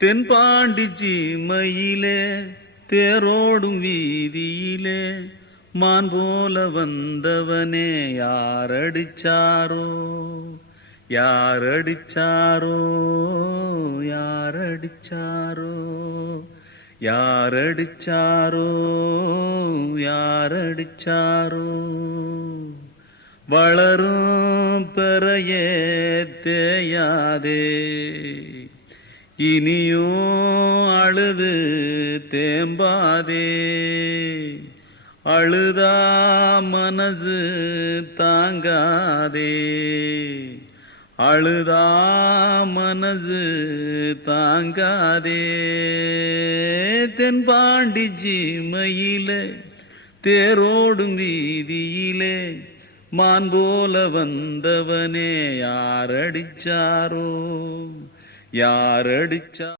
தென்பாண்டி சீமையிலே தேரோடும் வீதியிலே மான் போல வந்தவனே யாரடிச்சாரோ யாரடிச்சாரோ யாரடிச்சாரோ யாரடிச்சாரோ யாரடிச்சாரோ வளரும் பெறையே தேயாதே இனியும் அழுது தேம்பாதே அழுதா மனசு தாங்காதே அழுதா மனசு தாங்காதே தென்பாண்டி சீமையிலே தேரோடும் வீதியிலே மான் போல வந்தவனே யாரடிச்சாரோ யாரடிச்சா